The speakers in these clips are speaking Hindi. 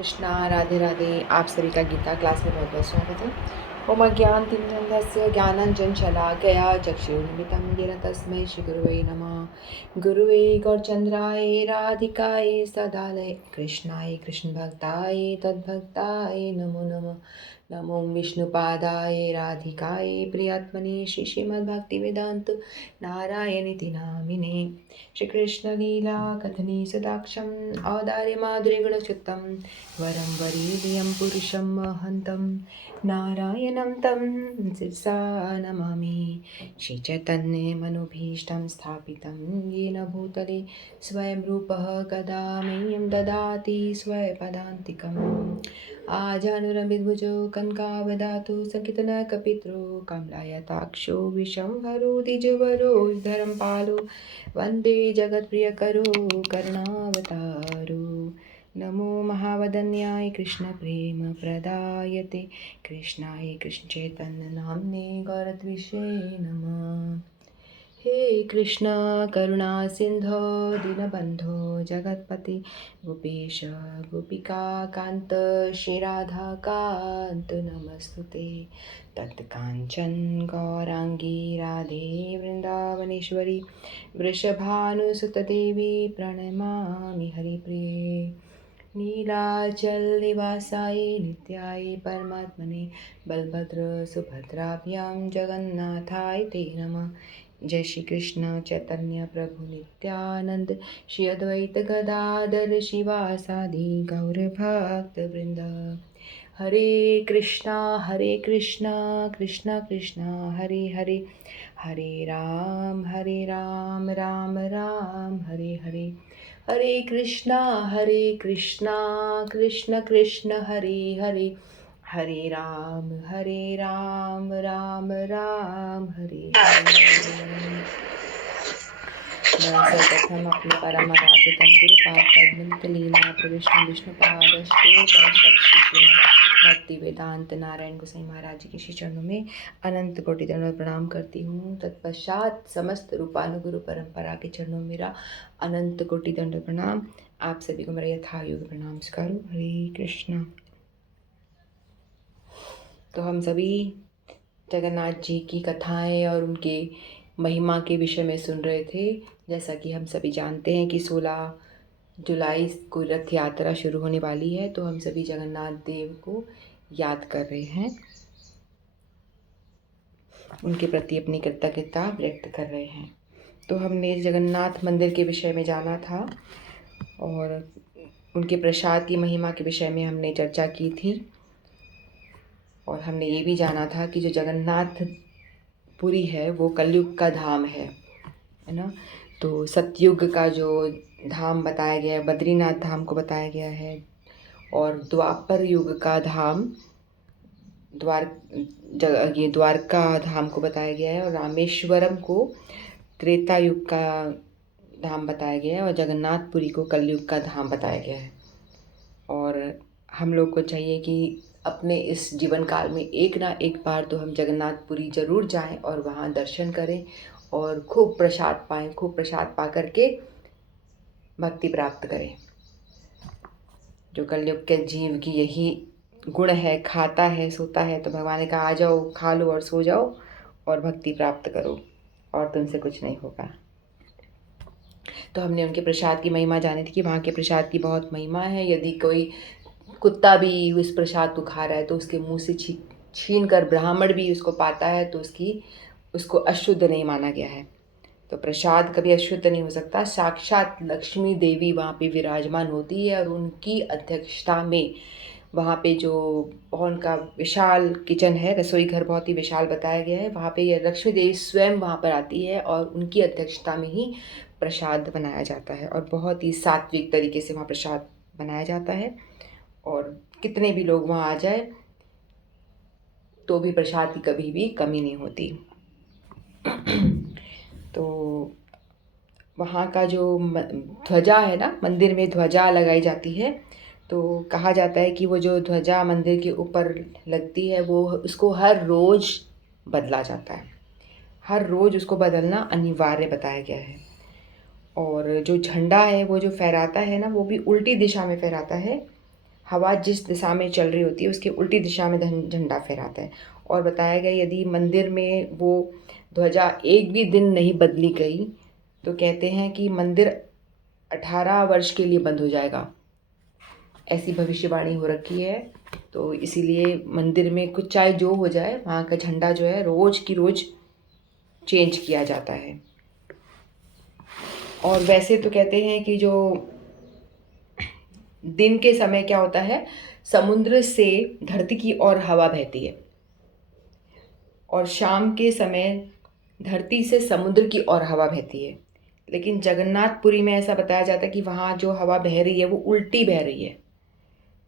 कृष्णा राधे राधे। आप सभी का गीता क्लास में बहुत बहुत स्वागत है। ओम अज्ञानतिमिरन्धस्य ज्ञानाञ्जनशलाकया चक्षुरुन्मिलितं येन तस्मै श्रीगुरुवे नमः। गुरुवे गौरचन्द्राय राधिकाय सदालय कृष्णाय कृष्णभक्ताय तद्भक्ताय नमो नमः। नमो विष्णुपादाय राधिकाय प्रियात्मने श्री श्रीमद्भक्तिवेदान्त नारायणीति नामिने। श्रीकृष्णलीला कथने सदाक्षम् औदार्य माधुर्यगुणचित्तं वरं वरीर्यं पुरुषं महन्तं नारायणं तं शिरसा नमामि। श्रीचैतन्यमनोभीष्टं स्थापितं येन भूतले स्वयं रूपः कदा मह्यं ददाति स्वपदान्तिकम्। आजानुरभिर्भुजो कनकावदातु सङ्कीर्तनकपित्रो कमलायताक्षो विशंहरो द्विजवरो धरं पालो वन्दे जगत्प्रियकरो करुणावतारो। नमो महावदन्याय कृष्णप्रेमप्रदायते कृष्णाय कृष्णचैतन्यनाम्ने गौरत्विषे नमः। हे कृष्ण करुणा सिंधो दीनबंधो जगत्पति गोपेश गोपिका कांत श्री राधा कांत नमस्तुते। तत्कांचन गौरांगी राधे वृंदावनेश्वरी वृषभानुसुत देवी प्रणमामि हरिप्रिये। नीलाचल निवासाय नित्याय परमात्मने बलभद्र सुभद्राभ्यां जगन्नाथाय ते नमः। जय श्री कृष्ण चैतन्य प्रभु नित्यानंद श्री अद्वैत गदाधर शिवासादि गौर भक्त वृंद। हरे कृष्णा कृष्णा कृष्णा हरे हरे, हरे राम राम राम हरे हरे। हरे कृष्णा कृष्ण कृष्ण हरे हरे, हरे राम राम राम हरे हरे। मैं सर्वप्रथम अपने परम आराध्यतम गुरुपाद पद्मनित लीला प्रविष्णु विष्णुपाद श्रीमद् भक्ति वेदांत नारायण गोसाई महाराज जी के श्री चरणों में अनंत कोटि दंडवत प्रणाम करती हूँ। तत्पश्चात समस्त रूपानुगुरु परंपरा के चरणों में मेरा अनंत कोटि दंडवत प्रणाम। आप सभी को मेरा यथायोग्य प्रणाम स्वीकार। हरे कृष्णा। तो हम सभी जगन्नाथ जी की कथाएं और उनके महिमा के विषय में सुन रहे थे। जैसा कि हम सभी जानते हैं कि 16 जुलाई को रथ यात्रा शुरू होने वाली है, तो हम सभी जगन्नाथ देव को याद कर रहे हैं, उनके प्रति अपनी कृतज्ञता व्यक्त कर रहे हैं। तो हमने जगन्नाथ मंदिर के विषय में जाना था और उनके प्रसाद की महिमा के विषय में हमने चर्चा की थी। और हमने ये भी जाना था कि जो जगन्नाथ पुरी है वो कलयुग का धाम है ना। तो सतयुग का जो धाम बताया गया है, बद्रीनाथ धाम को बताया गया है, और द्वापर युग का धाम द्वारका धाम को बताया गया है, और रामेश्वरम को त्रेता युग का धाम बताया गया है, और जगन्नाथपुरी को कलयुग का धाम बताया गया है। और हम लोग को चाहिए कि अपने इस जीवन काल में एक ना एक बार तो हम जगन्नाथपुरी ज़रूर जाएं और वहाँ दर्शन करें और खूब प्रसाद पाएं, खूब प्रसाद पा करके भक्ति प्राप्त करें। जो कलयुग के जीव की यही गुण है, खाता है सोता है, तो भगवान ने कहा आ जाओ, खा लो और सो जाओ और भक्ति प्राप्त करो और तुमसे कुछ नहीं होगा। तो हमने उनके प्रसाद की महिमा जानी थी कि वहाँ के प्रसाद की बहुत महिमा है। यदि कोई कुत्ता भी उस प्रसाद को खा रहा है तो उसके मुंह से छीन कर ब्राह्मण भी उसको पाता है तो उसको अशुद्ध नहीं माना गया है। तो प्रसाद कभी अशुद्ध नहीं हो सकता। साक्षात लक्ष्मी देवी वहाँ पे विराजमान होती है और उनकी अध्यक्षता में वहाँ पे जो उनका विशाल किचन है, रसोई घर बहुत ही विशाल बताया गया है, वहाँ पे ये लक्ष्मी देवी स्वयं वहाँ पर आती है और उनकी अध्यक्षता में ही प्रसाद बनाया जाता है और बहुत ही सात्विक तरीके से वहाँ प्रसाद बनाया जाता है। और कितने भी लोग वहाँ आ जाए तो भी प्रसाद की कभी भी कमी नहीं होती। तो वहाँ का जो ध्वजा है ना, मंदिर में ध्वजा लगाई जाती है, तो कहा जाता है कि वो जो ध्वजा मंदिर के ऊपर लगती है वो उसको हर रोज़ बदला जाता है, हर रोज़ उसको बदलना अनिवार्य बताया गया है। और जो झंडा है वो जो फहराता है ना, वो भी उल्टी दिशा में फहराता है, हवा जिस दिशा में चल रही होती है उसके उल्टी दिशा में झंडा फहराता है। और बताया गया यदि मंदिर में वो ध्वजा एक भी दिन नहीं बदली गई तो कहते हैं कि मंदिर 18 वर्ष के लिए बंद हो जाएगा। ऐसी भविष्यवाणी हो रखी है। तो इसीलिए मंदिर में कुछ चाहे जो हो जाए वहाँ का झंडा जो है रोज़ की रोज़ चेंज किया जाता है। और वैसे तो कहते हैं कि जो दिन के समय क्या होता है, समुद्र से धरती की ओर हवा बहती है और शाम के समय धरती से समुद्र की ओर हवा बहती है। लेकिन जगन्नाथपुरी में ऐसा बताया जाता है कि वहाँ जो हवा बह रही है वो उल्टी बह रही है।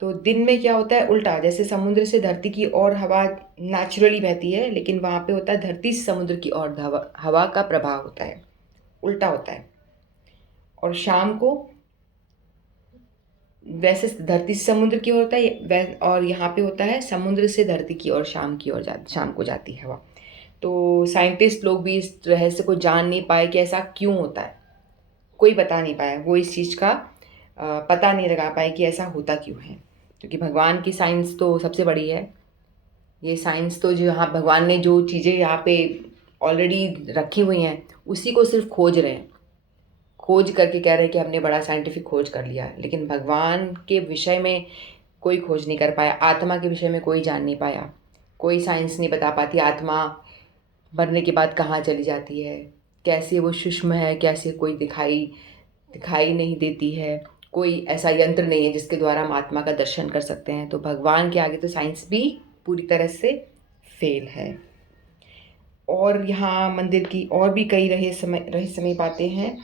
तो दिन में क्या होता है उल्टा, जैसे समुद्र से धरती की ओर हवा नेचुरली बहती है, लेकिन वहाँ पे होता है धरती से समुद्र की ओर हवा का प्रभाव होता है, उल्टा होता है। और शाम को वैसे धरती से समुद्र की ओर होता है और यहाँ पे होता है समुद्र से धरती की ओर शाम की ओर शाम को जाती है हवा। तो साइंटिस्ट लोग भी इस रहस्य को जान नहीं पाए कि ऐसा क्यों होता है, कोई बता नहीं पाया, वो इस चीज़ का पता नहीं लगा पाए कि ऐसा होता क्यों है। क्योंकि भगवान की साइंस तो सबसे बड़ी है। ये साइंस तो जो यहाँ भगवान ने जो चीज़ें यहाँ पे ऑलरेडी रखी हुई हैं उसी को सिर्फ खोज रहे हैं, खोज करके कह रहे हैं कि हमने बड़ा साइंटिफिक खोज कर लिया। लेकिन भगवान के विषय में कोई खोज नहीं कर पाया, आत्मा के विषय में कोई जान नहीं पाया। कोई साइंस नहीं बता पाती आत्मा मरने के बाद कहाँ चली जाती है, कैसे वो सूक्ष्म है, कैसे कोई दिखाई नहीं देती है। कोई ऐसा यंत्र नहीं है जिसके द्वारा हम आत्मा का दर्शन कर सकते हैं। तो भगवान के आगे तो साइंस भी पूरी तरह से फेल है। और यहाँ मंदिर की और भी कई रहस्यमयी बातें हैं।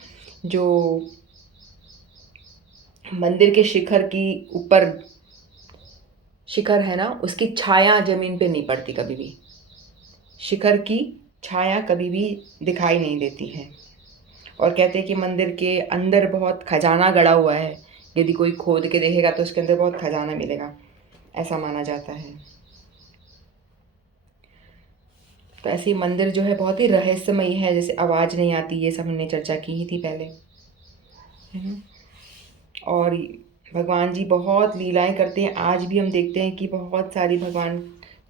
जो मंदिर के शिखर की ऊपर शिखर है ना, उसकी छाया ज़मीन पे नहीं पड़ती कभी भी, शिखर की छाया कभी भी दिखाई नहीं देती है। और कहते हैं कि मंदिर के अंदर बहुत खजाना गड़ा हुआ है, यदि कोई खोद के देखेगा तो उसके अंदर बहुत खजाना मिलेगा, ऐसा माना जाता है। तो ऐसे मंदिर जो है बहुत ही रहस्यमयी है, जैसे आवाज़ नहीं आती, ये सब हमने चर्चा की ही थी पहले, है ना। और भगवान जी बहुत लीलाएं करते हैं। आज भी हम देखते हैं कि बहुत सारी भगवान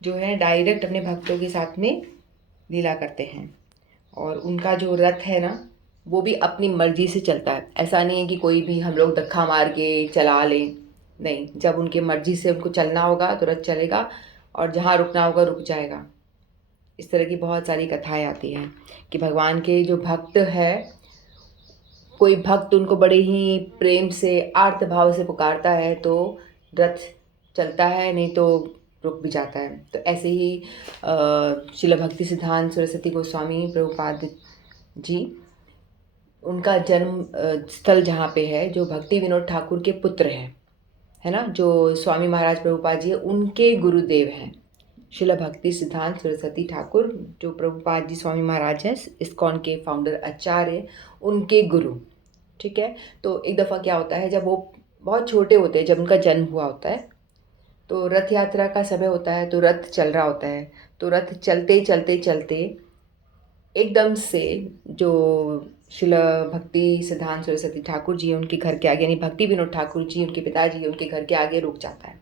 जो है डायरेक्ट अपने भक्तों के साथ में लीला करते हैं। और उनका जो रथ है ना वो भी अपनी मर्जी से चलता है। ऐसा नहीं है कि कोई भी हम लोग धक्का मार के चला लें, नहीं, जब उनके मर्जी से उनको चलना होगा तो रथ चलेगा और जहाँ रुकना होगा रुक जाएगा। इस तरह की बहुत सारी कथाएं आती हैं कि भगवान के जो भक्त है, कोई भक्त उनको बड़े ही प्रेम से आर्त भाव से पुकारता है तो रथ चलता है, नहीं तो रुक भी जाता है। तो ऐसे ही श्रील भक्ति सिद्धांत सरस्वती गोस्वामी प्रभुपाद जी, उनका जन्म स्थल जहाँ पे है, जो भक्ति विनोद ठाकुर के पुत्र हैं, है ना, जो स्वामी महाराज प्रभुपाद जी है, उनके गुरुदेव हैं श्रील भक्ति सिद्धांत सरस्वती ठाकुर, जो प्रभुपाद जी स्वामी महाराज हैं, इस्कॉन के फाउंडर आचार्य, उनके गुरु। ठीक है। तो एक दफ़ा क्या होता है, जब वो बहुत छोटे होते हैं, जब उनका जन्म हुआ होता है, तो रथ यात्रा का समय होता है, तो रथ चल रहा होता है। तो रथ चलते चलते चलते एकदम से जो श्रील भक्ति सिद्धांत सरस्वती ठाकुर जी उनके घर के आगे, यानी भक्ति विनोद ठाकुर जी उनके पिताजी उनके घर के आगे रुक जाता है।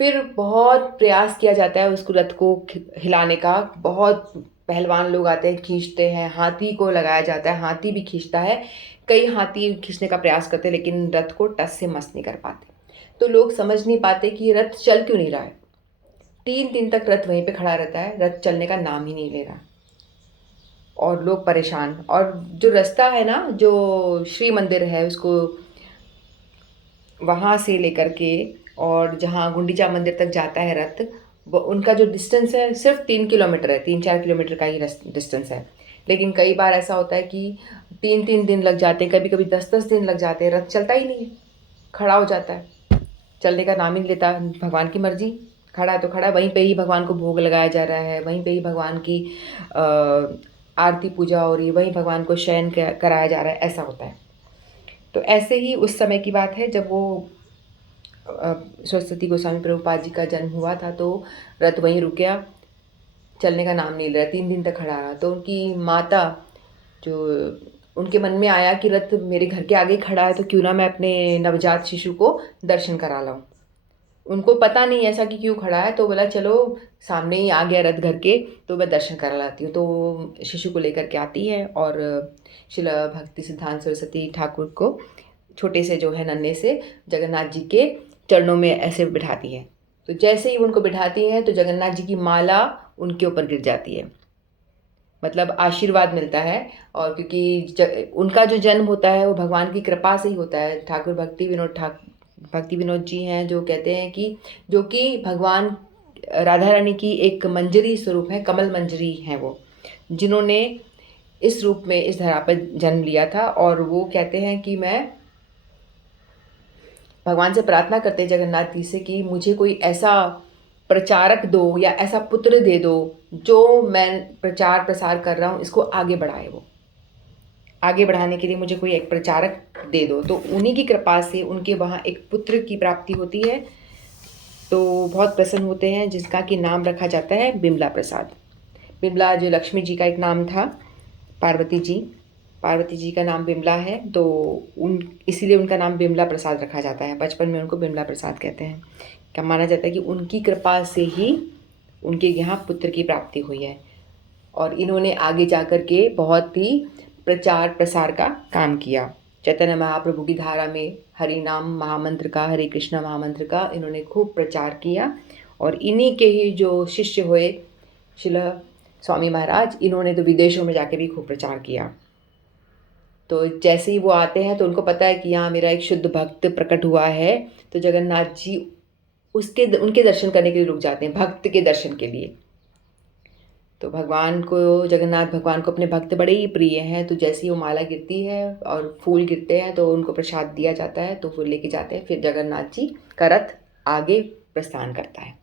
फिर बहुत प्रयास किया जाता है उसको रथ को हिलाने का, बहुत पहलवान लोग आते हैं, खींचते हैं, हाथी को लगाया जाता है, हाथी भी खींचता है, कई हाथी खींचने का प्रयास करते हैं, लेकिन रथ को टस से मस नहीं कर पाते। तो लोग समझ नहीं पाते कि रथ चल क्यों नहीं रहा है। 3 दिन तक रथ वहीं पे खड़ा रहता है, रथ चलने का नाम ही नहीं ले रहा और लोग परेशान। और जो रास्ता है ना, जो श्री मंदिर है, उसको वहाँ से लेकर के और जहाँ गुंडीचा मंदिर तक जाता है रथ, वो उनका जो डिस्टेंस है सिर्फ 3 किलोमीटर है, 3-4 किलोमीटर का ही डिस्टेंस है। लेकिन कई बार ऐसा होता है कि 3-3 दिन लग जाते हैं, कभी कभी 10-10 दिन लग जाते हैं, रथ चलता ही नहीं है, खड़ा हो जाता है, चलने का नाम ही नहीं लेता। भगवान की मर्जी, खड़ा है तो खड़ा है, वहीं पे ही भगवान को भोग लगाया जा रहा है, वहीं पे ही भगवान की आरती पूजा हो रही है, वहीं भगवान को शयन कराया जा रहा है, ऐसा होता है। तो ऐसे ही उस समय की बात है जब वो सरस्वती गोस्वामी प्रभुपाद जी का जन्म हुआ था, तो रथ वहीं रुक गया, चलने का नाम नहीं ले रहा, 3 दिन तक खड़ा रहा। तो उनकी माता जो उनके मन में आया कि रथ मेरे घर के आगे खड़ा है तो क्यों ना मैं अपने नवजात शिशु को दर्शन करा लाऊं। उनको पता नहीं ऐसा कि क्यों खड़ा है, तो बोला चलो सामने ही आ गया रथ घर के, तो मैं दर्शन करा लाती हूँ। तो शिशु को लेकर के आती है और शिला भक्ति सिद्धांत सरस्वती ठाकुर को छोटे से जो है नन्हे से जगन्नाथ जी के चरणों में ऐसे बिठाती है। तो जैसे ही उनको बिठाती हैं तो जगन्नाथ जी की माला उनके ऊपर गिर जाती है, मतलब आशीर्वाद मिलता है। और क्योंकि उनका जो जन्म होता है वो भगवान की कृपा से ही होता है। ठाकुर भक्ति विनोद जी हैं जो कहते हैं कि जो कि भगवान राधा रानी की एक मंजरी स्वरूप है, कमल मंजरी हैं वो, जिन्होंने इस रूप में इस धरा पर जन्म लिया था। और वो कहते हैं कि मैं भगवान से प्रार्थना करते हैं जगन्नाथ जी से कि मुझे कोई ऐसा प्रचारक दो या ऐसा पुत्र दे दो जो मैं प्रचार प्रसार कर रहा हूँ इसको आगे बढ़ाए। वो आगे बढ़ाने के लिए मुझे कोई एक प्रचारक दे दो। तो उन्हीं की कृपा से उनके वहाँ एक पुत्र की प्राप्ति होती है, तो बहुत प्रसन्न होते हैं, जिसका कि नाम रखा जाता है बिमला प्रसाद। बिमला जो लक्ष्मी जी का एक नाम था, पार्वती जी का नाम बिमला है, तो इसीलिए उनका नाम बिमला प्रसाद रखा जाता है। बचपन में उनको बिमला प्रसाद कहते हैं। क्या माना जाता है कि उनकी कृपा से ही उनके यहाँ पुत्र की प्राप्ति हुई है। और इन्होंने आगे जाकर के बहुत ही प्रचार प्रसार का काम किया। चैतन्य महाप्रभु की धारा में हरि नाम महामंत्र का, हरे कृष्णा महामंत्र का इन्होंने खूब प्रचार किया। और इन्हीं के ही जो शिष्य हुए शिला स्वामी महाराज, इन्होंने तो विदेशों में जाके भी खूब प्रचार किया। तो जैसे ही वो आते हैं तो उनको पता है कि यहाँ मेरा एक शुद्ध भक्त प्रकट हुआ है, तो जगन्नाथ जी उनके दर्शन करने के लिए रुक जाते हैं, भक्त के दर्शन के लिए। तो जगन्नाथ भगवान को अपने भक्त बड़े ही प्रिय हैं। तो जैसे ही वो माला गिरती है और फूल गिरते हैं तो उनको प्रसाद दिया जाता है, तो फूल लेके जाते हैं। फिर जगन्नाथ जी का रथ आगे प्रस्थान करता है।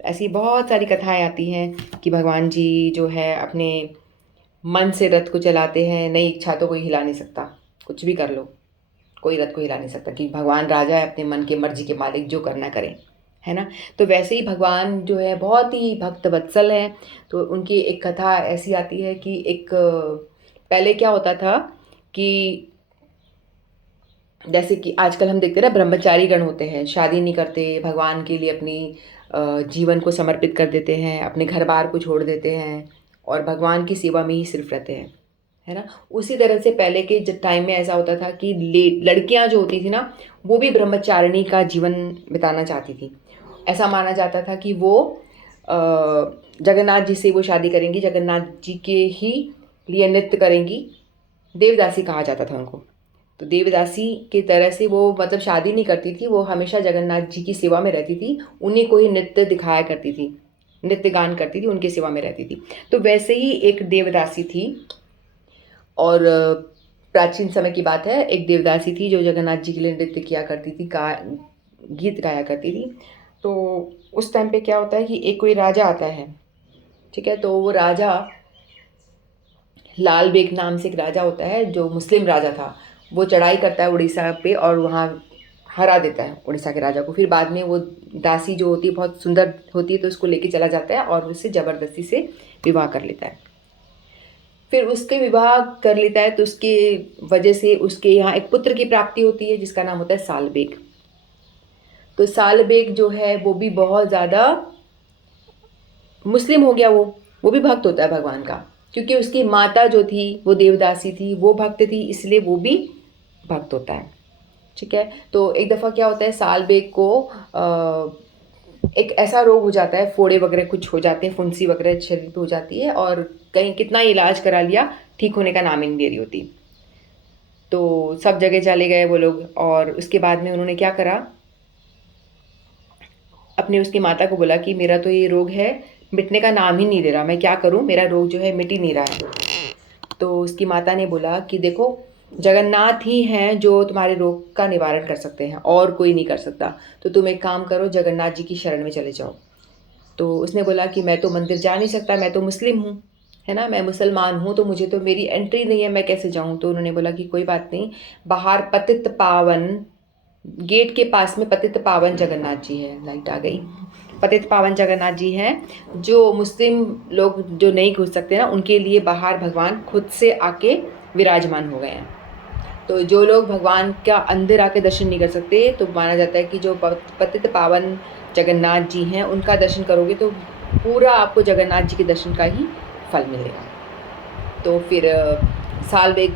ऐसी बहुत सारी कथाएं आती हैं कि भगवान जी जो है अपने मन से रथ को चलाते हैं। नई इच्छा तो कोई हिला नहीं सकता, कुछ भी कर लो, कोई रथ को हिला नहीं सकता, कि भगवान राजा है, अपने मन के मर्जी के मालिक, जो करना करें, है ना। तो वैसे ही भगवान जो है बहुत ही भक्त वत्सल है। तो उनकी एक कथा ऐसी आती है कि एक पहले क्या होता था कि जैसे कि आजकल हम देखते हैं ना, ब्रह्मचारी गण होते हैं, शादी नहीं करते, भगवान के लिए अपनी जीवन को समर्पित कर देते हैं, अपने घर बार को छोड़ देते हैं और भगवान की सेवा में ही सिर्फ रहते हैं, है ना। उसी तरह से पहले के टाइम में ऐसा होता था कि लड़कियां जो होती थी ना, वो भी ब्रह्मचारिणी का जीवन बिताना चाहती थी। ऐसा माना जाता था कि वो जगन्नाथ जी से वो शादी करेंगी, जगन्नाथ जी के ही लिए नृत्य करेंगी। देवदासी कहा जाता था उनको। तो देवदासी की तरह से वो मतलब शादी नहीं करती थी, वो हमेशा जगन्नाथ जी की सेवा में रहती थी, उन्हीं को ही नृत्य दिखाया करती थी, नृत्य गान करती थी, उनकी सेवा में रहती थी। तो वैसे ही एक देवदासी थी, और प्राचीन समय की बात है, एक देवदासी थी जो जगन्नाथ जी के लिए नृत्य किया करती थी, गीत गाया करती थी। तो उस टाइम पे क्या होता है कि एक कोई राजा आता है, ठीक है। तो वो राजा लाल बेग नाम से एक राजा होता है, जो मुस्लिम राजा था। वो चढ़ाई करता है उड़ीसा पे और वहाँ हरा देता है उड़ीसा के राजा को। फिर बाद में वो दासी जो होती है बहुत सुंदर होती है, तो उसको लेके चला जाता है और उससे ज़बरदस्ती से विवाह कर लेता है। फिर उसके विवाह कर लेता है तो उसके वजह से उसके यहाँ एक पुत्र की प्राप्ति होती है, जिसका नाम होता है साल बेग। तो साल बेग जो है वो भी बहुत ज़्यादा मुस्लिम हो गया। वो भी भक्त होता है भगवान का, क्योंकि उसकी माता जो थी वो देवदासी थी, वो भक्त थी, इसलिए वो भी भक्त होता है, ठीक है। तो एक दफ़ा क्या होता है, साल बेग को एक ऐसा रोग हो जाता है, फोड़े वगैरह कुछ हो जाते हैं, फुंसी वगैरह शरीर पे हो जाती है, और कहीं कितना इलाज करा लिया, ठीक होने का नाम ही नहीं ले रही होती। तो सब जगह चले गए वो लोग, और उसके बाद में उन्होंने क्या करा, अपने उसकी माता को बोला कि मेरा तो ये रोग है, मिटने का नाम ही नहीं ले रहा, मैं क्या करूं, मेरा रोग जो है मिट ही नहीं रहा है। तो उसकी माता ने बोला कि देखो, जगन्नाथ ही हैं जो तुम्हारे रोग का निवारण कर सकते हैं, और कोई नहीं कर सकता। तो तुम एक काम करो, जगन्नाथ जी की शरण में चले जाओ। तो उसने बोला कि मैं तो मंदिर जा नहीं सकता, मैं तो मुस्लिम हूँ, है ना, मैं मुसलमान हूँ, तो मुझे तो मेरी एंट्री नहीं है, मैं कैसे जाऊँ। तो उन्होंने बोला कि कोई बात नहीं, बाहर पतित पावन गेट के पास में पतित पावन जगन्नाथ जी है। लाइट आ गई। पतित पावन जगन्नाथ जी हैं जो मुस्लिम लोग जो नहीं घुस सकते ना, उनके लिए बाहर भगवान खुद से आके विराजमान हो गए हैं। तो जो लोग भगवान का अंदर आके दर्शन नहीं कर सकते, तो माना जाता है कि जो पतित पावन जगन्नाथ जी हैं उनका दर्शन करोगे तो पूरा आपको जगन्नाथ जी के दर्शन का ही फल मिलेगा। तो फिर सालबेग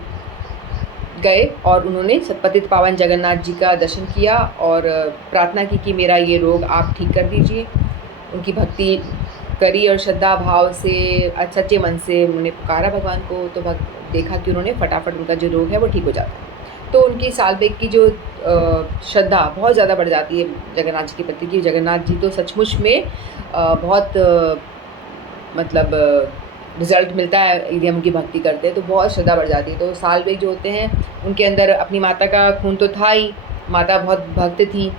गए और उन्होंने पतित पावन जगन्नाथ जी का दर्शन किया और प्रार्थना की कि मेरा ये रोग आप ठीक कर दीजिए। उनकी भक्ति करी और श्रद्धा भाव से सच्चे मन से उन्होंने पुकारा भगवान को, तो देखा कि उन्होंने फटाफट उनका जो रोग है वो ठीक हो जाता है। तो उनकी सालबेग की जो श्रद्धा बहुत ज़्यादा बढ़ जाती है जगन्नाथ जी के प्रति कि जगन्नाथ जी तो सचमुच में बहुत मतलब रिज़ल्ट मिलता है यदि हम उनकी भक्ति करते हैं, तो बहुत श्रद्धा बढ़ जाती है। तो सालबेग जो होते हैं उनके अंदर अपनी माता का खून तो था ही, माता बहुत भक्त थी,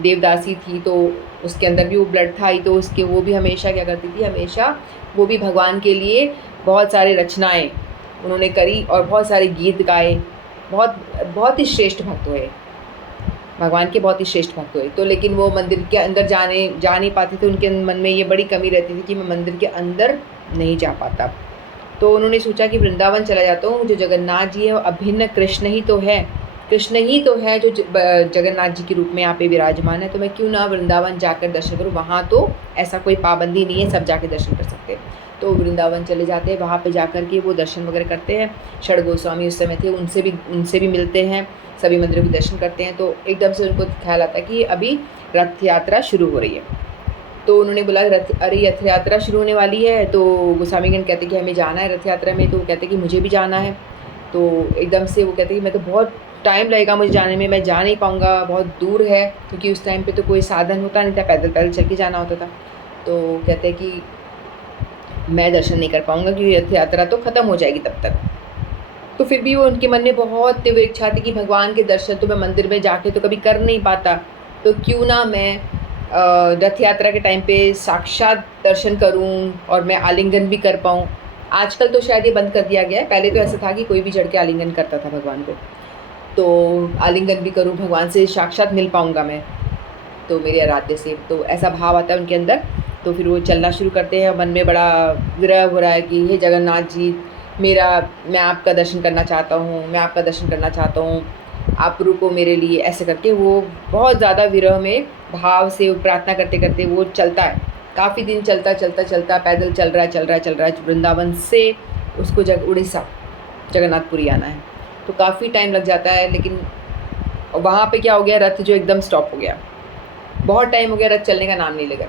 देवदासी थी, तो उसके अंदर भी वो ब्लड था ही, तो उसके वो भी हमेशा क्या करती थी, हमेशा वो भी भगवान के लिए बहुत सारे रचनाएं उन्होंने करी और बहुत सारे गीत गाए, बहुत ही श्रेष्ठ भक्त हुए, भगवान के बहुत ही श्रेष्ठ भक्त हुए। तो लेकिन वो मंदिर के अंदर जा नहीं पाते थे, उनके मन में ये बड़ी कमी रहती थी कि मैं मंदिर के अंदर नहीं जा पाता। तो उन्होंने सोचा कि वृंदावन चला जाता हूँ, जो जगन्नाथ जी है वो अभिन्न कृष्ण ही तो है, कृष्ण ही तो है जो जगन्नाथ जी के रूप में यहाँ पे विराजमान है, तो मैं क्यों ना वृंदावन जाकर दर्शन करूँ, वहाँ तो ऐसा कोई पाबंदी नहीं है, सब जाके दर्शन कर सकते हैं। तो वृंदावन चले जाते हैं, वहाँ पे जाकर के वो दर्शन वगैरह करते हैं। षड गोस्वामी उस समय थे, उनसे भी मिलते हैं, सभी मंदिरों के दर्शन करते हैं। तो एकदम से उनको ख्याल आता है कि अभी रथ यात्रा शुरू हो रही है। तो उन्होंने बोला अरे रथ यात्रा शुरू होने वाली है, तो गोस्वामीगण कहते कि हमें जाना है रथ यात्रा में, तो कहते कि मुझे भी जाना है। तो एकदम से वो कहते कि मैं तो बहुत टाइम लगेगा मुझे जाने में, मैं जा नहीं पाऊँगा, बहुत दूर है, क्योंकि उस टाइम पे तो कोई साधन होता नहीं था, पैदल चल के जाना होता था। तो कहते कि मैं दर्शन नहीं कर पाऊँगा क्योंकि रथ यात्रा तो ख़त्म हो जाएगी तब तक। तो फिर भी वो उनके मन में बहुत तीव्र इच्छा थी कि भगवान के दर्शन तो मैं मंदिर में जाके तो कभी कर नहीं पाता, तो क्यों ना मैं रथ यात्रा के टाइम पे साक्षात दर्शन करूं और मैं आलिंगन भी कर पाऊं। आजकल तो शायद ये बंद कर दिया गया है, पहले तो ऐसा था कि कोई भी चढ़ के आलिंगन करता था भगवान को, तो आलिंगन भी करूं, भगवान से साक्षात मिल पाऊंगा मैं तो मेरे आराध्य से, तो ऐसा भाव आता है उनके अंदर। तो फिर वो चलना शुरू करते हैं, मन में बड़ा विरह हो रहा है कि हे जगन्नाथ जी, मैं आपका दर्शन करना चाहता हूँ, मैं आपका दर्शन करना चाहता हूँ, आप रुको मेरे लिए, ऐसे करके वो बहुत ज़्यादा विरह में भाव से प्रार्थना करते करते वो चलता है। काफ़ी दिन चलता पैदल चल रहा है वृंदावन से उसको उड़ीसा जगन्नाथपुरी आना है, तो काफ़ी टाइम लग जाता है। लेकिन वहाँ पे क्या हो गया, रथ जो एकदम स्टॉप हो गया, बहुत टाइम हो गया, रथ चलने का नाम नहीं लेगा।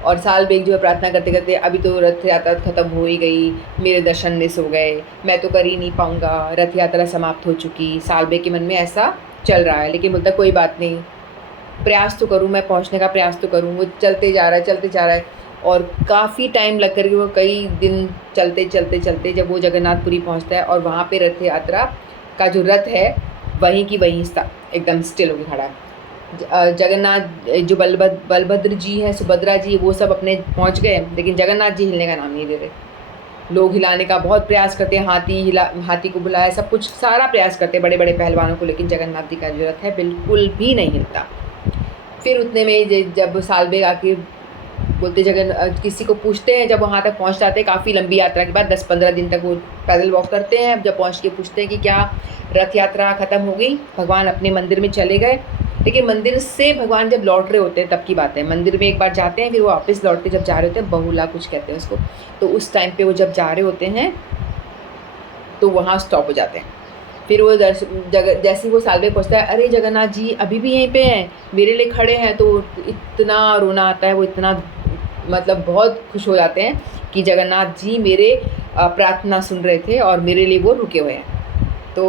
और सालबेग जो है प्रार्थना करते करते अभी तो रथ यात्रा ख़त्म हो ही गई, मेरे दर्शन मिस हो गए, मैं तो कर ही नहीं पाऊँगा, रथ यात्रा समाप्त हो चुकी। सालबेग के मन में ऐसा चल रहा है, लेकिन बोलता कोई बात नहीं, प्रयास तो करूँ, मैं पहुँचने का प्रयास तो करूँ। वो चलते जा रहा है और काफ़ी टाइम लग कर के वो कई दिन चलते जब वो जगन्नाथपुरी पहुँचता है और वहाँ पे रथ यात्रा का जो रथ है वहीं की वहीं एकदम स्टिल होकर खड़ा है। जगन्नाथ जो बलभद्र जी हैं, सुभद्रा जी, वो सब अपने पहुंच गए, लेकिन जगन्नाथ जी हिलने का नाम नहीं ले रहे। लोग हिलाने का बहुत प्रयास करते हैं, हाथी को बुलाया, सब कुछ सारा प्रयास करते हैं बड़े बड़े पहलवानों को, लेकिन जगन्नाथ जी का जो रथ है बिल्कुल भी नहीं हिलता। फिर उतने में जब सालबेग आके बोलते किसी को पूछते हैं, जब वहाँ तक पहुँच जाते हैं काफ़ी लंबी यात्रा के बाद 10-15 दिन तक वो पैदल वॉक करते हैं, जब पहुँच के पूछते हैं कि क्या रथ यात्रा ख़त्म हो गई, भगवान अपने मंदिर में चले गए। लेकिन मंदिर से भगवान जब लौट रहे होते हैं तब की बात है, मंदिर में एक बार जाते हैं, फिर वो वापस लौट के जब जा रहे होते हैं, बहुला कुछ कहते हैं उसको, तो उस टाइम पे वो जब जा रहे होते हैं तो वहाँ स्टॉप हो जाते हैं। फिर वो जैसे ही वो सालबेग पहुँचता है, अरे जगन्नाथ जी अभी भी यहीं पे हैं, मेरे लिए खड़े हैं, तो इतना रोना आता है, वो इतना मतलब बहुत खुश हो जाते हैं कि जगन्नाथ जी मेरे प्रार्थना सुन रहे थे और मेरे लिए वो रुके हुए हैं। तो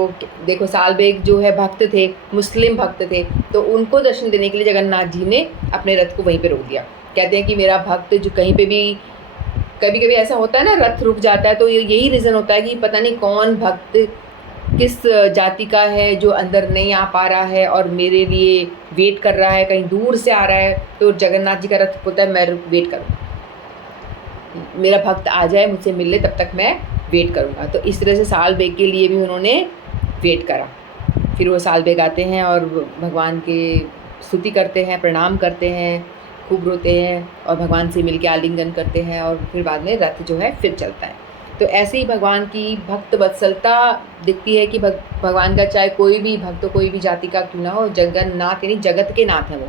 देखो सालबेग जो है भक्त थे, मुस्लिम भक्त थे, तो उनको दर्शन देने के लिए जगन्नाथ जी ने अपने रथ को वहीं पे रोक दिया। कहते हैं कि मेरा भक्त जो कहीं पे भी, कभी कभी ऐसा होता है ना, रथ रुक जाता है, तो यही रीज़न होता है कि पता नहीं कौन भक्त किस जाति का है जो अंदर नहीं आ पा रहा है और मेरे लिए वेट कर रहा है, कहीं दूर से आ रहा है, तो जगन्नाथ जी का रथ बोलता है मैं वेट करूँ, मेरा भक्त आ जाए, मुझसे मिल ले, तब तक मैं वेट करूँगा। तो इस तरह से सालबेग के लिए भी उन्होंने वेट करा। फिर वो सालबेग आते हैं और भगवान के स्तुति करते हैं, प्रणाम करते हैं, खूब रोते हैं और भगवान से मिलके आलिंगन करते हैं और फिर बाद में रथ जो है फिर चलता है। तो ऐसे ही भगवान की भक्त वत्सलता दिखती है कि भगवान का चाहे कोई भी भक्त, कोई भी जाति का क्यों ना हो, जगन्नाथ यानी जगत के नाथ हैं, वो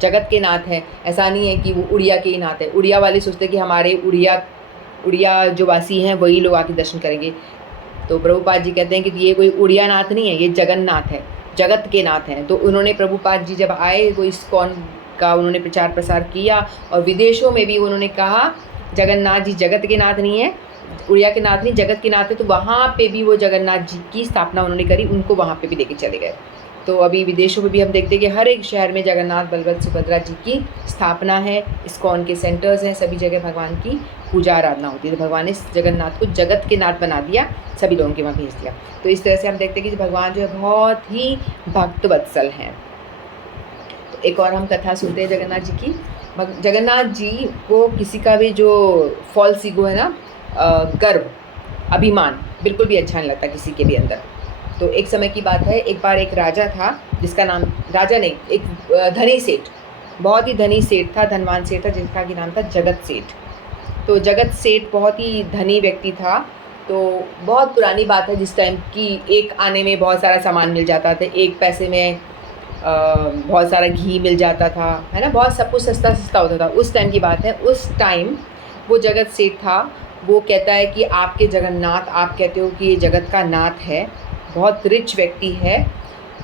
जगत के नाथ हैं। ऐसा नहीं है कि वो उड़िया के ही नाथ है। उड़िया वाले सोचते हैं कि हमारे उड़िया जो वासी हैं वही लोग आके दर्शन करेंगे। तो प्रभुपाद जी कहते हैं कि ये कोई उड़िया नाथ नहीं है, ये जगन्नाथ है, जगत के नाथ हैं। तो उन्होंने प्रभुपाद जी जब आए वो इस्कॉन का उन्होंने प्रचार प्रसार किया, और विदेशों में भी उन्होंने कहा जगन्नाथ जी जगत के नाथ नहीं है, उड़िया के नाथ नहीं, जगत के नाथ है। तो वहाँ पे भी वो जगन्नाथ जी की स्थापना उन्होंने करी, उनको वहाँ पे भी लेके चले गए। तो अभी विदेशों में भी हम देखते हैं कि हर एक शहर में जगन्नाथ बलभद्र सुभद्रा जी की स्थापना है, इस्कॉन के सेंटर्स हैं, सभी जगह भगवान की पूजा आराधना होती है। तो भगवान ने जगन्नाथ को जगत के नाथ बना दिया, सभी लोगों के वहाँ भेज दिया। तो इस तरह से हम देखते हैं कि भगवान जो है बहुत ही भक्त वत्सल हैं। तो एक और हम कथा सुनते हैं जगन्नाथ जी की। जगन्नाथ जी को किसी का भी जो फॉल्स ईगो है ना, गर्व, अभिमान बिल्कुल भी अच्छा नहीं लगता किसी के भी अंदर। तो एक समय की बात है, एक बार एक राजा था जिसका नाम, राजा नहीं, एक धनी सेठ, बहुत ही धनी सेठ था, धनवान सेठ था, जिसका कि नाम था जगत सेठ। तो जगत सेठ बहुत ही धनी व्यक्ति था। तो बहुत पुरानी बात है जिस टाइम की, एक आने में बहुत सारा सामान मिल जाता था, एक पैसे में बहुत सारा घी मिल जाता था, है ना, बहुत सब कुछ सस्ता सस्ता होता था। उस टाइम की बात है। उस टाइम वो जगत सेठ था, वो कहता है कि आपके जगन्नाथ, आप कहते हो कि ये जगत का नाथ है, बहुत रिच व्यक्ति है,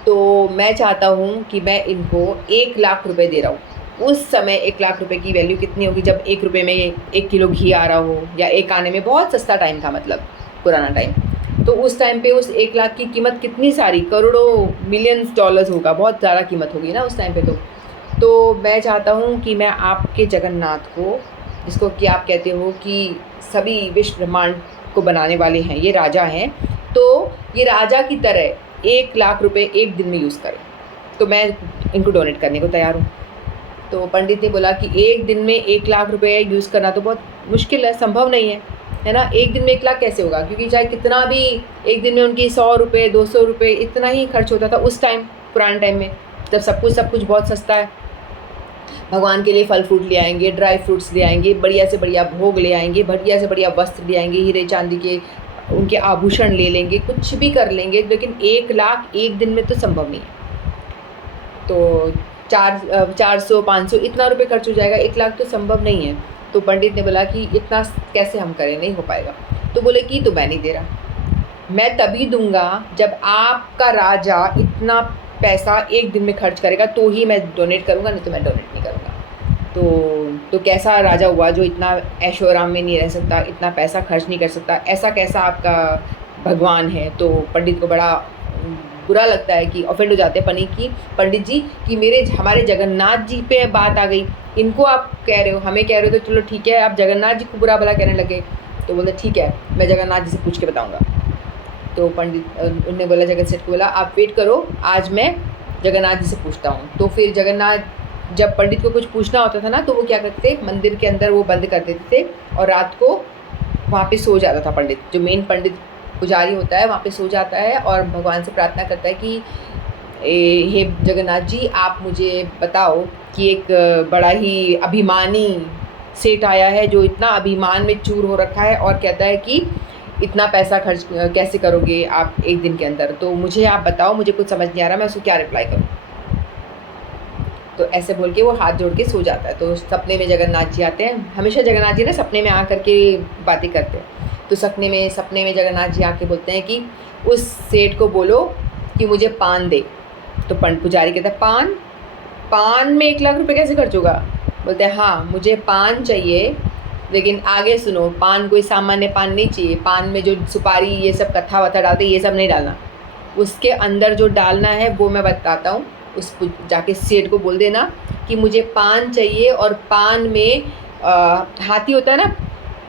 तो मैं चाहता हूँ कि मैं इनको 1 लाख रुपए दे रहा हूँ। उस समय 1 लाख रुपए की वैल्यू कितनी होगी, जब 1 रुपये में 1 किलो घी आ रहा हो, या एक आने में, बहुत सस्ता टाइम था, मतलब पुराना टाइम। तो उस टाइम पे उस 1 लाख की कीमत कितनी सारी, करोड़ों मिलियंस डॉलर्स होगा, बहुत ज़्यादा कीमत होगी ना उस टाइम पे। तो मैं चाहता हूँ कि मैं आपके जगन्नाथ को, जिसको कि आप कहते हो कि सभी विश्व ब्रह्मांड को बनाने वाले हैं, ये राजा हैं, तो ये राजा की तरह 1 लाख रुपए एक दिन में यूज़ करें, तो मैं इनको डोनेट करने को तैयार हूँ। तो पंडित ने बोला कि एक दिन में 1 लाख रुपए यूज़ करना तो बहुत मुश्किल है, संभव नहीं है ना। एक दिन में 1 लाख कैसे होगा, क्योंकि चाहे कितना भी, एक दिन में उनकी 100 रुपये 200 रुपये इतना ही खर्च होता था उस टाइम, पुराने टाइम में, जब सब कुछ बहुत सस्ता है। भगवान के लिए फल फ्रूट ले आएंगे, ड्राई फ्रूट्स ले आएंगे, बढ़िया से बढ़िया भोग ले आएंगे, बढ़िया से बढ़िया वस्त्र ले आएंगे, हीरे चांदी के उनके आभूषण ले लेंगे, कुछ भी कर लेंगे, लेकिन 1 लाख एक दिन में तो संभव नहीं है। तो 400-500 इतना रुपए खर्च हो जाएगा, 1 लाख तो संभव नहीं है। तो पंडित ने बोला कि इतना कैसे हम करें, नहीं हो पाएगा। तो बोले कि तो मैं नहीं दे रहा, मैं तभी दूंगा जब आपका राजा इतना पैसा एक दिन में खर्च करेगा, तो ही मैं डोनेट करूँगा, नहीं तो मैं डोनेट नहीं करूँगा। तो कैसा राजा हुआ जो इतना ऐशो आराम में नहीं रह सकता, इतना पैसा खर्च नहीं कर सकता, ऐसा कैसा आपका भगवान है। तो पंडित को बड़ा बुरा लगता है, कि ऑफेंड हो जाते हैं पंडित जी कि हमारे जगन्नाथ जी पे बात आ गई, इनको आप कह रहे हो, हमें कह रहे हो, तो चलो ठीक है, आप जगन्नाथ जी को बुरा भला कहने लगे। तो बोले ठीक है, मैं जगन्नाथ जी से पूछ के बताऊँगा। तो पंडित उनने बोला, जगत सेठ को बोला, आप वेट करो, आज मैं जगन्नाथ जी से पूछता हूँ। तो फिर जगन्नाथ, जब पंडित को कुछ पूछना होता था ना, तो वो क्या करते थे, मंदिर के अंदर वो बंद कर देते थे, और रात को वहाँ पे सो जाता था पंडित, जो मेन पंडित पुजारी होता है वहाँ पे सो जाता है, और भगवान से प्रार्थना करता है कि हे जगन्नाथ जी, आप मुझे बताओ कि एक बड़ा ही अभिमानी सेठ आया है, जो इतना अभिमान में चूर हो रखा है, और कहता है कि इतना पैसा खर्च कैसे करोगे आप एक दिन के अंदर, तो मुझे आप बताओ, मुझे कुछ समझ नहीं आ रहा, मैं उसको क्या रिप्लाई करूँ। तो ऐसे बोल के वो हाथ जोड़ के सो जाता है। तो सपने में जगन्नाथ जी आते हैं, हमेशा जगन्नाथ जी ना सपने में आकर के बातें करते हैं। तो सपने में जगन्नाथ जी आके बोलते हैं कि उस सेठ को बोलो कि मुझे पान दे। तो पुजारी कहता है, पान में 1 लाख रुपए कैसे खर्च होगा। बोलते हैं हाँ, मुझे पान चाहिए, लेकिन आगे सुनो, पान कोई सामान्य पान नहीं चाहिए, पान में जो सुपारी ये सब कत्था वत्था डालते ये सब नहीं डालना, उसके अंदर जो डालना है वो मैं बताता हूँ। उस जाके सेठ को बोल देना कि मुझे पान चाहिए, और पान में हाथी होता है ना,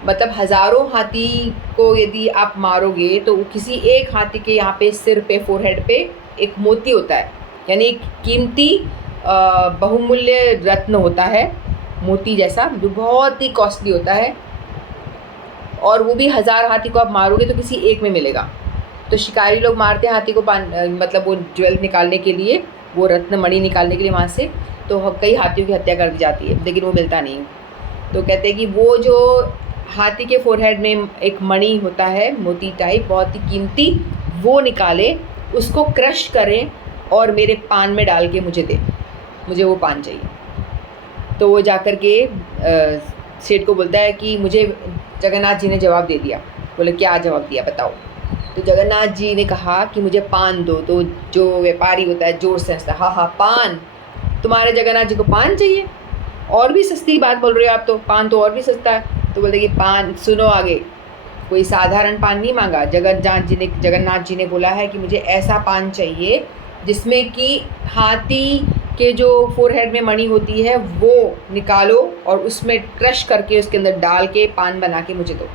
मतलब हज़ारों हाथी को यदि आप मारोगे तो किसी एक हाथी के यहाँ पे सिर पे, फोरहेड पे एक मोती होता है, यानी एक कीमती बहुमूल्य रत्न होता है, मोती जैसा, जो बहुत ही कॉस्टली होता है, और वो भी 1000 हाथी को आप मारोगे तो किसी एक में मिलेगा। तो शिकारी लोग मारते हैं हाथी को मतलब वो ज्वेल निकालने के लिए, वो रत्न मणि निकालने के लिए वहाँ से, तो कई हाथियों की हत्या कर दी जाती है, लेकिन वो मिलता नहीं। तो कहते हैं कि वो जो हाथी के फोरहेड में एक मणि होता है, मोती टाइप, बहुत ही कीमती, वो निकाले, उसको क्रश करें और मेरे पान में डाल के मुझे दे, मुझे वो पान चाहिए। तो वो जाकर के सेठ को बोलता है कि मुझे जगन्नाथ जी ने जवाब दे दिया। बोले क्या जवाब दिया बताओ। तो जगन्नाथ जी ने कहा कि मुझे पान दो। तो जो व्यापारी होता है जोर से हंसता, हाँ हाँ पान, तुम्हारे जगन्नाथ जी को पान चाहिए, और भी सस्ती बात बोल रहे हो आप, तो पान तो और भी सस्ता है। तो बोलते कि पान सुनो आगे, कोई साधारण पान नहीं मांगा, जगन्नाथ जी ने बोला है कि मुझे ऐसा पान चाहिए जिसमें कि हाथी के जो फोरहेड में मणि होती है वो निकालो और उसमें क्रश करके उसके अंदर डाल के पान बना के मुझे दो,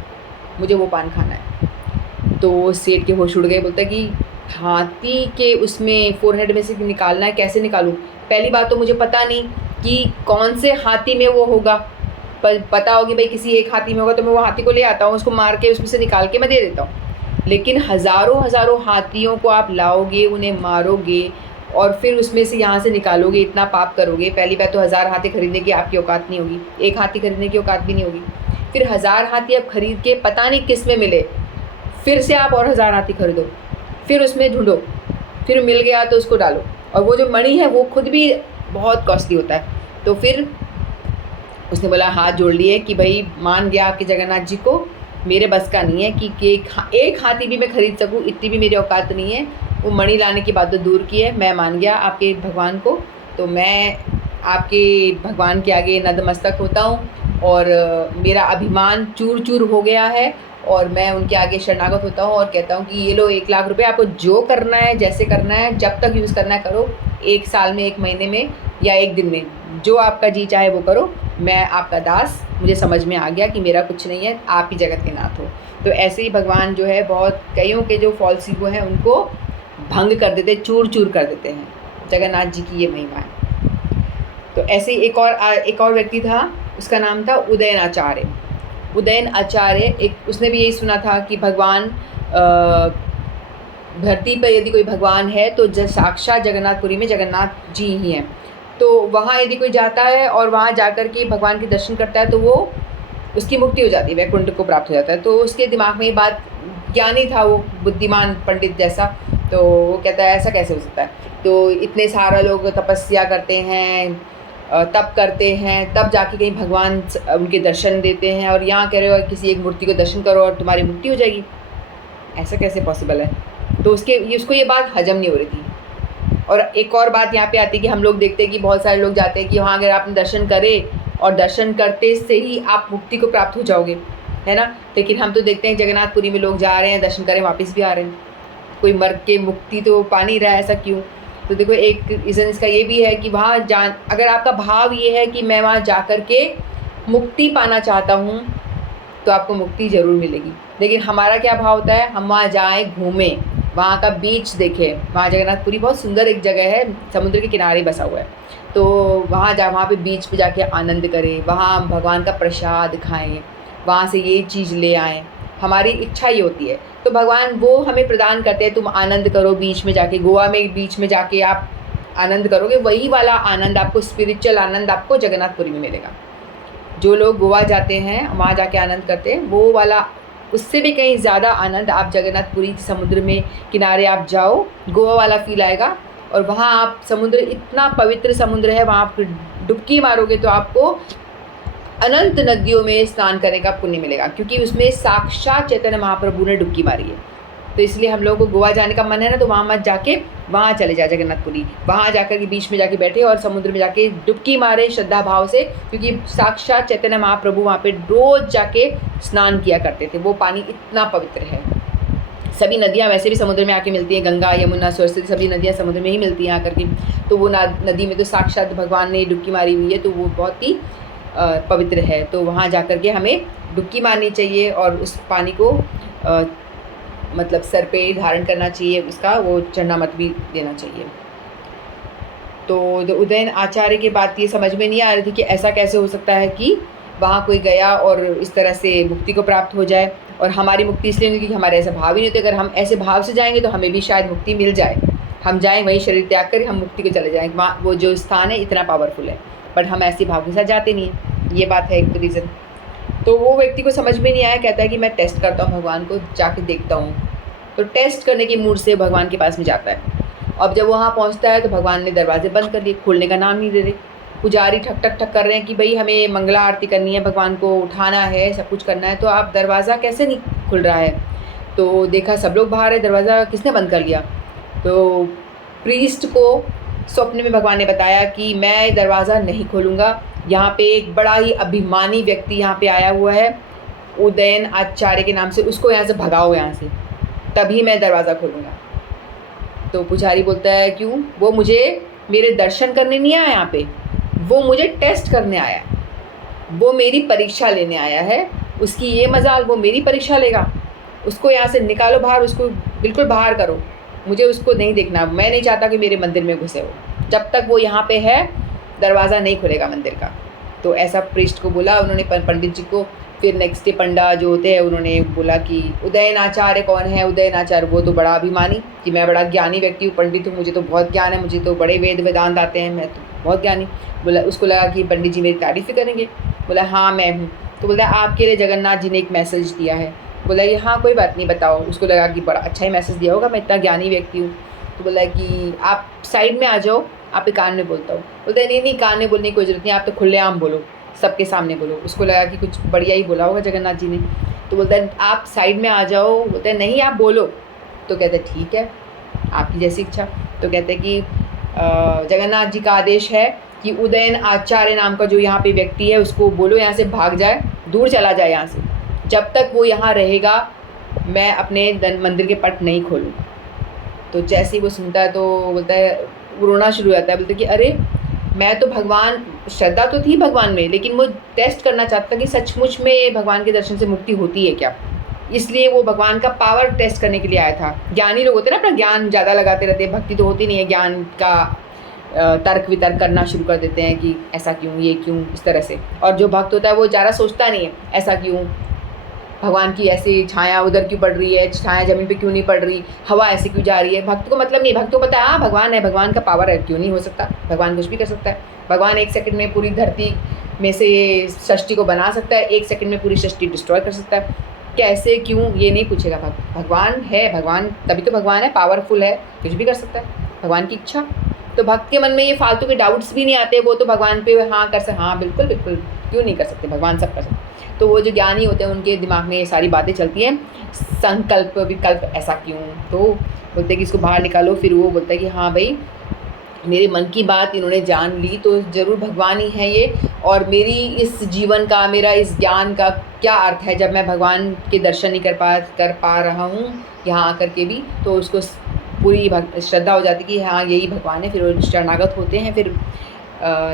मुझे वो पान खाना है। तो सेठ के होश उड़ गए, बोलता है कि हाथी के उसमें फोरहेड में से निकालना है, कैसे निकालूं? पहली बात तो मुझे पता नहीं कि कौन से हाथी में वो होगा, पर पता होगी भाई किसी एक हाथी में होगा तो मैं वो हाथी को ले आता हूँ, उसको मार के उसमें से निकाल के मैं दे देता हूँ। लेकिन हज़ारों हज़ारों हाथियों को आप लाओगे, उन्हें मारोगे और फिर उसमें से यहाँ से निकालोगे, इतना पाप करोगे। पहली बात तो 1000 हाथी खरीदने की आपकी औकात नहीं होगी, एक हाथी खरीदने की औकात भी नहीं होगी। फिर 1000 हाथी अब खरीद के पता नहीं किस में मिले, फिर से आप और 1000 हाथी खरीदो, फिर उसमें ढूंढो, फिर मिल गया तो उसको डालो, और वो जो मणि है वो खुद भी बहुत कॉस्टली होता है। तो फिर उसने बोला, हाथ जोड़ लिए कि भाई मान गया आपके जगन्नाथ जी को, मेरे बस का नहीं है कि एक हाथी भी मैं खरीद सकूं, इतनी भी मेरी औकात नहीं है। वो मणि लाने की बात तो दूर की है, मैं मान गया आपके भगवान को, तो मैं आपके भगवान के आगे नतमस्तक होता हूँ और मेरा अभिमान चूर चूर हो गया है और मैं उनके आगे शरणागत होता हूँ और कहता हूँ कि ये लो 1 लाख रुपए, आपको जो करना है, जैसे करना है, जब तक यूज़ करना है करो, 1 साल में, 1 महीने में या 1 दिन में, जो आपका जी चाहे वो करो, मैं आपका दास, मुझे समझ में आ गया कि मेरा कुछ नहीं है, आप ही जगत के नाथ हो। तो ऐसे ही भगवान जो है बहुत कईयों के जो फॉल्स ईगो हैं उनको भंग कर देते, चूर चूर कर देते हैं। जगन्नाथ जी की ये महिमा है। तो ऐसे ही एक और व्यक्ति था, उसका नाम था उदयन आचार्य। उदयन आचार्य एक, उसने भी यही सुना था कि भगवान धरती पर यदि कोई भगवान है तो साक्षात जगन्नाथपुरी में जगन्नाथ जी ही हैं। तो वहाँ यदि कोई जाता है और वहाँ जाकर के भगवान के दर्शन करता है तो वो उसकी मुक्ति हो जाती है, वैकुंठ को प्राप्त हो जाता है। तो उसके दिमाग में ये बात, ज्ञानी था वो, बुद्धिमान पंडित जैसा, तो वो कहता है ऐसा कैसे हो सकता है। तो इतने सारे लोग तपस्या करते हैं, तप करते हैं, तब जाके कहीं भगवान उनके दर्शन देते हैं, और यहाँ कह रहे हो किसी एक मूर्ति को दर्शन करो और तुम्हारी मुक्ति हो जाएगी, ऐसा कैसे पॉसिबल है। तो उसको ये बात हजम नहीं हो रही थी। और एक और बात यहाँ पे आती है कि हम लोग देखते हैं कि बहुत सारे लोग जाते हैं कि वहाँ अगर आपने दर्शन करे और दर्शन करते से ही आप मुक्ति को प्राप्त हो जाओगे, है ना। लेकिन हम तो देखते हैं जगन्नाथपुरी में लोग जा रहे हैं, दर्शन करें, वापस भी आ रहे हैं, कोई मर के मुक्ति तो पा नहीं रहा है, ऐसा क्यों। तो देखो एक रीज़न इसका ये भी है कि वहाँ अगर आपका भाव ये है कि मैं वहाँ जा कर के मुक्ति पाना चाहता हूँ तो आपको मुक्ति ज़रूर मिलेगी। लेकिन हमारा क्या भाव होता है, हम वहाँ जाएँ, घूमें, वहाँ का बीच देखें। वहाँ जगन्नाथपुरी बहुत सुंदर एक जगह है, समुद्र के किनारे बसा हुआ है, तो वहाँ पे बीच पे जाके आनंद करें, वहाँ भगवान का प्रसाद खाएं, वहाँ से ये चीज़ ले आएँ, हमारी इच्छा ये होती है। तो भगवान वो हमें प्रदान करते हैं, तुम आनंद करो बीच में जाके, गोवा में बीच में जाके आप आनंद करोगे, वही वाला आनंद आपको, स्पिरिचुअल आनंद आपको जगन्नाथपुरी में मिलेगा। जो लोग गोवा जाते हैं, वहाँ जाके आनंद करते हैं, वो वाला, उससे भी कहीं ज़्यादा आनंद आप जगन्नाथपुरी समुद्र में किनारे आप जाओ, गोवा वाला फील आएगा। और वहाँ आप समुद्र, इतना पवित्र समुद्र है, वहाँ आप डुबकी मारोगे तो आपको अनंत नदियों में स्नान करने का पुण्य मिलेगा, क्योंकि उसमें साक्षात चैतन्य महाप्रभु ने डुबकी मारी है। तो इसलिए हम लोगों को गोवा जाने का मन है ना, तो वहाँ मत जाके वहाँ चले जाए जगन्नाथपुरी, वहाँ जाकर के बीच में जाके बैठे और समुद्र में जाके डुबकी मारे श्रद्धा भाव से, क्योंकि साक्षात चैतन्य महाप्रभु वहाँ पे रोज़ जाके स्नान किया करते थे। वो पानी इतना पवित्र है। सभी नदियाँ वैसे भी समुद्र में आके मिलती हैं, गंगा, यमुना, सरस्वती, सभी नदियाँ समुद्र में ही मिलती हैं आकर के। तो वो नदी में तो साक्षात भगवान ने डुबकी मारी हुई है, तो वो बहुत ही पवित्र है। तो वहाँ जाकर के हमें डुबकी मारनी चाहिए और उस पानी को मतलब सर पे धारण करना चाहिए, उसका वो चढ़ना मत भी देना चाहिए। तो उदयन आचार्य की बात ये समझ में नहीं आ रही थी कि ऐसा कैसे हो सकता है कि वहाँ कोई गया और इस तरह से मुक्ति को प्राप्त हो जाए। और हमारी मुक्ति इसलिए नहीं, क्योंकि हमारे ऐसा भाव ही नहीं होते। अगर हम ऐसे भाव से जाएंगे तो हमें भी शायद मुक्ति मिल जाए, हम जाएँ वहीं शरीर त्याग कर हम मुक्ति को चले जाएँ, वहाँ वो जो स्थान है इतना पावरफुल है, बट हम ऐसे भाव के साथ जाते नहीं हैं। ये बात है एक रीज़न। तो वो व्यक्ति को समझ में नहीं आया, कहता है कि मैं टेस्ट करता हूँ भगवान को, जाके देखता हूँ। तो टेस्ट करने के मूड से भगवान के पास में जाता है। अब जब वहाँ पहुँचता है तो भगवान ने दरवाजे बंद कर दिए, खोलने का नाम नहीं ले रहे। पुजारी ठक ठक ठक कर रहे हैं कि भाई हमें मंगला आरती करनी है, भगवान को उठाना है, सब कुछ करना है, तो आप दरवाज़ा कैसे नहीं खुल रहा है। तो देखा सब लोग बाहर है, दरवाज़ा किसने बंद कर दिया। तो प्रीस्ट को स्वप्न में भगवान ने बताया कि मैं दरवाज़ा नहीं खोलूँगा, यहाँ पे एक बड़ा ही अभिमानी व्यक्ति यहाँ पे आया हुआ है, उदयन आचार्य के नाम से, उसको यहाँ से भगाओ यहाँ से, तभी मैं दरवाज़ा खोलूँगा। तो पुजारी बोलता है क्यों? वो मुझे मेरे दर्शन करने नहीं आया यहाँ पे, वो मुझे टेस्ट करने आया, वो मेरी परीक्षा लेने आया है, उसकी ये मजाल वो मेरी परीक्षा लेगा, उसको यहाँ से निकालो बाहर, उसको बिल्कुल बाहर करो, मुझे उसको नहीं देखना, मैं नहीं चाहता कि मेरे मंदिर में घुसे हो, जब तक वो यहाँ पे है दरवाज़ा नहीं खुलेगा मंदिर का। तो ऐसा प्रीस्ट को बोला उन्होंने, पंडित जी को। फिर नेक्स्ट डे पंडा जो होते हैं उन्होंने बोला कि उदयन आचार्य कौन है। उदयन आचार्य वो तो बड़ा अभिमानी कि मैं बड़ा ज्ञानी व्यक्ति हूँ, पंडित हूँ, मुझे तो बहुत ज्ञान है, मुझे तो बड़े वेद वेदांत आते हैं, मैं तो बहुत ज्ञानी। बोला, उसको लगा कि पंडित जी मेरी तारीफ़ ही करेंगे। बोला हाँ मैं हूँ। तो बोला आपके लिए जगन्नाथ जी ने एक मैसेज दिया है। बोला ये हाँ कोई बात नहीं बताओ। उसको लगा कि बड़ा अच्छा ही मैसेज दिया होगा, मैं इतना ज्ञानी व्यक्ति हूँ। तो बोला कि आप साइड में आ जाओ, आप कान में बोलता हूँ। बोलता है नहीं कान में बोलने की कोई ज़रूरत नहीं, आप तो खुलेआम बोलो, सबके सामने बोलो। उसको लगा कि कुछ बढ़िया ही बोला होगा जगन्नाथ जी ने। तो बोलता है आप साइड में आ जाओ। बोलता है नहीं आप बोलो। तो कहते हैं ठीक है आपकी जैसी इच्छा। तो कहते हैं कि जगन्नाथ जी का आदेश है कि उदयन आचार्य नाम का जो यहाँ पे व्यक्ति है उसको बोलो यहाँ से भाग जाए, दूर चला जाए यहाँ से, जब तक वो यहाँ रहेगा मैं अपने मंदिर के पट नहीं खोलूँ। तो जैसे ही वो सुनता है तो बोलता है, वो रोना शुरू हो जाता है। बोलता है कि अरे मैं तो भगवान, श्रद्धा तो थी भगवान में, लेकिन वो टेस्ट करना चाहता कि सचमुच में भगवान के दर्शन से मुक्ति होती है क्या, इसलिए वो भगवान का पावर टेस्ट करने के लिए आया था। ज्ञानी लोग होते हैं ना, अपना ज्ञान ज़्यादा लगाते रहते हैं, भक्ति तो होती नहीं है, ज्ञान का तर्क वितर्क करना शुरू कर देते हैं कि ऐसा क्यों, ये क्यों, इस तरह से। और जो भक्त होता है वो ज़्यादा सोचता नहीं है ऐसा क्यों, भगवान की ऐसी छाया उधर क्यों पड़ रही है, छाया ज़मीन पे क्यों नहीं पड़ रही, हवा ऐसे क्यों जा रही है। भक्त को मतलब नहीं, भक्त को पता है हाँ भगवान है, भगवान का पावर है, क्यों नहीं हो सकता, भगवान कुछ भी कर सकता है। भगवान 1 सेकंड में पूरी धरती में से सृष्टि को बना सकता है, 1 सेकंड में पूरी सृष्टि डिस्ट्रॉय कर सकता है, कैसे क्यों ये नहीं पूछेगा भक्त। भगवान है, भगवान तभी तो भगवान है, पावरफुल है, कुछ भी कर सकता है, भगवान की इच्छा। तो भक्त के मन में ये फालतू के डाउट्स भी नहीं आते, वो तो भगवान पे हाँ कर सकते, हाँ बिल्कुल बिल्कुल क्यों नहीं कर सकते, भगवान सब कर सकते। तो वो जो ज्ञानी होते हैं उनके दिमाग में ये सारी बातें चलती हैं, संकल्प विकल्प ऐसा क्यों। तो बोलते हैं कि इसको बाहर निकालो। फिर वो बोलता है कि हाँ भाई मेरे मन की बात इन्होंने जान ली तो ज़रूर भगवान ही है ये, और मेरी इस जीवन का, मेरा इस ज्ञान का क्या अर्थ है जब मैं भगवान के दर्शन नहीं कर पा रहा हूँ यहाँ आकर के भी। तो उसको पूरी श्रद्धा हो जाती कि हाँ यही भगवान है। फिर वो शरणागत होते हैं, फिर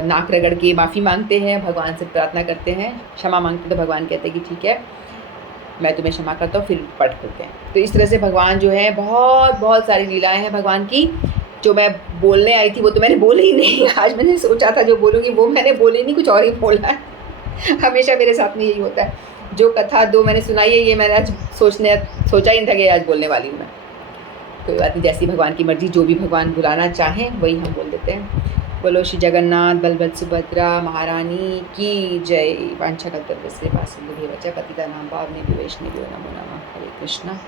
नाक रगड़ के माफ़ी मांगते हैं, भगवान से प्रार्थना करते हैं, क्षमा मांगते हैं। तो भगवान कहते हैं कि ठीक है मैं तुम्हें क्षमा करता हूँ, फिर पट खुलते हैं। तो इस तरह से भगवान जो है, बहुत सारी लीलाएं हैं भगवान की। जो मैं बोलने आई थी वो तो मैंने बोली ही नहीं, आज मैंने सोचा था जो बोलूँगी वो मैंने बोली नहीं, कुछ और ही बोला है। हमेशा मेरे साथ में यही होता है, जो कथा 2 मैंने सुनाई है ये मैंने आज सोचा ही नहीं था कि आज बोलने वाली हूँ मैं। कोई बात नहीं, जैसी भगवान की मर्जी, जो भी भगवान बुलाना चाहें वही हम बोल देते हैं। बोलो श्री जगन्नाथ बलभद्र सुभद्रा महारानी की जय। वांछाकल्पतरुभ्यश्च कृपा सिंधुभ्यश्च पतितानां पावनेभ्यो वैष्णवेभ्यो नमो नमः। हरे कृष्णा।